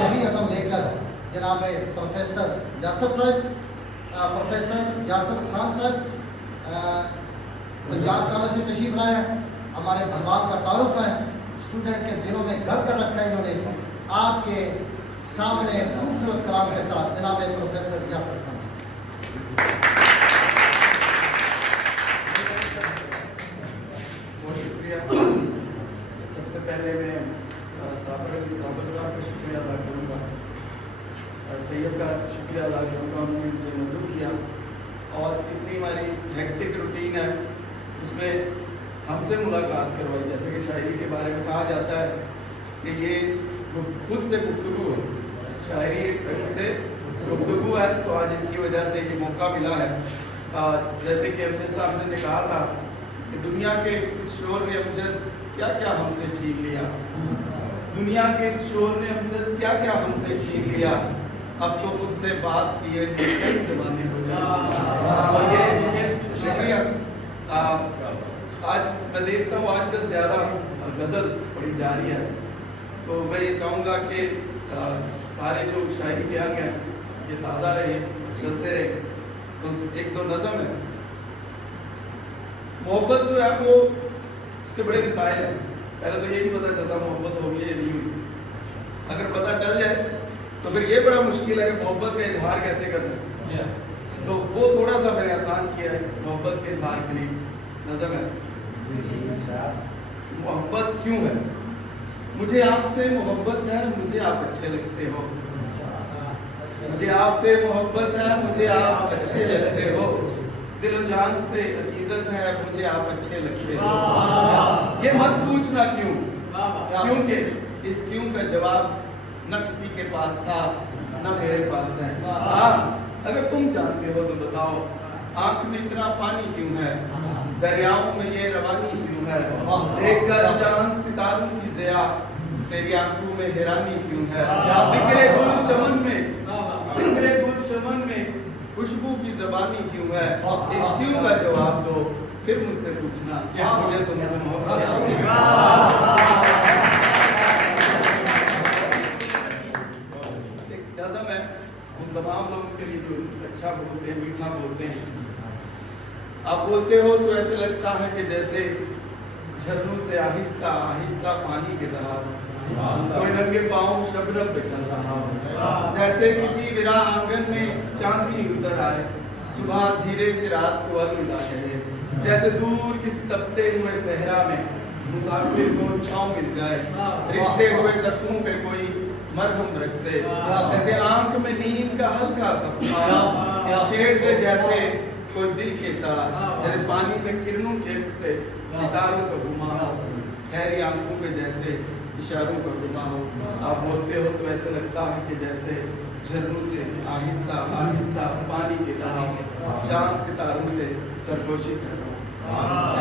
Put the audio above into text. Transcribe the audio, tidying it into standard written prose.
यही अज़म लेकर जनाब प्रोफेसर यासर साहब, प्रोफेसर यासर खान साहब पंजाब कॉलेज से तशरीफ लाए हैं। हमारे भरवाल का तारुफ है, स्टूडेंट के दिलों में घर कर रखा है इन्होंने। आपके सामने खूबसूरत कलाम के साथ जनाब प्रोफेसर यासर खान। बहुत शुक्रिया। सबसे पहले मैं साबर साहब का शुक्रिया अदा करूँगा और तैयब का शुक्रिया अदा करूँगा, उन्होंने मुझे मदद किया और इतनी हमारी हेक्टिक रूटीन है उसमें हमसे मुलाकात करवाई। जैसे कि शायरी के बारे में कहा जाता है कि ये खुद से गुफ्तगू है, शायरी खुद से गुफ्तगू है, तो आज इनकी वजह से ये मौका मिला है। जैसे कि अमजद साहब ने कहा था कि दुनिया के इस शोर ने अमजद क्या क्या हमसे छीन लिया, दुनिया के इस शोर ने अमजद क्या क्या हमसे छीन लिया, अब तो खुद से बात किए कई ज़माने हो जाए। ये शुक्रिया। आज मैं देखता हूँ आजकल ज़्यादा गज़ल पढ़ी जा रही है, तो मैं ये चाहूँगा कि सारे जो शायरी के अंग हैं ये ताज़ा रहे, चलते रहे। तो एक दो नज़म है, मोहब्बत जो है वो उसके बड़े मिसाइल हैं। पहले तो ये नहीं पता चलता मोहब्बत होगी या नहीं हुई, अगर पता चल जाए तो फिर ये बड़ा मुश्किल है कि मोहब्बत का इजहार कैसे करना है। तो वो थोड़ा सा मैंने आसान किया है मोहब्बत के इजहार के लिए। नज़म है, मोहब्बत क्यों है, मुझे आपसे मोहब्बत है, मुझे आप अच्छे लगते हो, मुझे आपसे मोहब्बत है, मुझे आप अच्छे लगते हो, दिल जान से अकीदत है, मुझे आप अच्छे लगते हो। ये मत पूछना क्यों, क्योंकि इस क्यों का जवाब न किसी के पास था न मेरे पास है। हाँ, अगर तुम जानते हो तो बताओ, आंख में इतना पानी क्यों है, दरियाओं में ये रवानी क्यों है, देखकर चांद सितारों की ज़िया तेरी आंखों में हैरानी क्यों है, जिक्रे गुल चमन में, जिक्रे गुल चमन में खुशबू की ज़बानी क्यों है। इस क्यों का जवाब दो, फिर मुझसे पूछना मुझे तुमसे मोहब्बत है। उन तमाम लोगों के लिए जो अच्छा बोलते हैं, मीठा बोलते हैं, आप बोलते हो तो ऐसे लगता है कि जैसे झरनों से आहिस्ता आहिस्ता पानी गिर रहा हो, कोई नंगे पाँव शबनम पे चल रहा हो, जैसे किसी विरा आंगन में चांदनी उतर आए, सुबह धीरे से रात को अलविदा कहे, जैसे दूर किसी तपते हुए सहरा में मुसाफिर को छाँव मिल जाए, रिश्ते हुए जख्मों पे कोई मरहम रखते, जैसे आंख में नींद का हल्का सपना छेड़ दे, जैसे कोई दिल के तार, जैसे पानी में किरणों के एक से सितारों का घुमा हो, गहरी आंखों पे जैसे इशारों का घुमा हो। आप बोलते हो तो ऐसे लगता है कि जैसे झरनों से आहिस्ता आहिस्ता पानी गिर रहा हो, चांद सितारों से सरगोशी कर रहा हो।